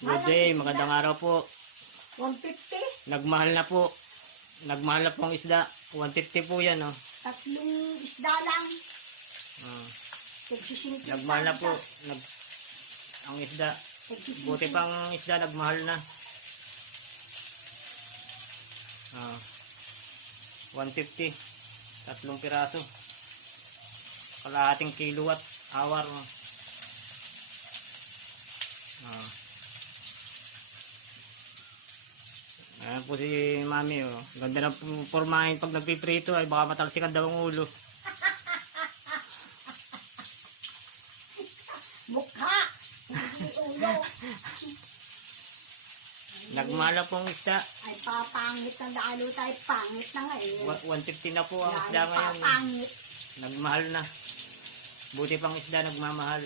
Good day, magandang araw po. 150. Nagmahal na po. Nagmahal na po ang isda. 150 po yan, oh. Tatlong isda lang. Ah, Tagsisinti. nagmahal na po. Ang isda. Buti pang isda, nagmahal na. Ah, 150. Tatlong piraso. Kalahating kilowatt hour. Oh. Ah. Ayan po si Mami, oh. Ganda na pormahin pag nagpiprito ay baka matalsikan daw ang ulo. Mukha. Hindi ulo. Nagmahal pong isda. Ay papangit na lalo tayo. Pangit na ngayon. 150 na po ang Lalo isda ngayon. papangit. Nagmahal na. Buti pang isda nagmamahal.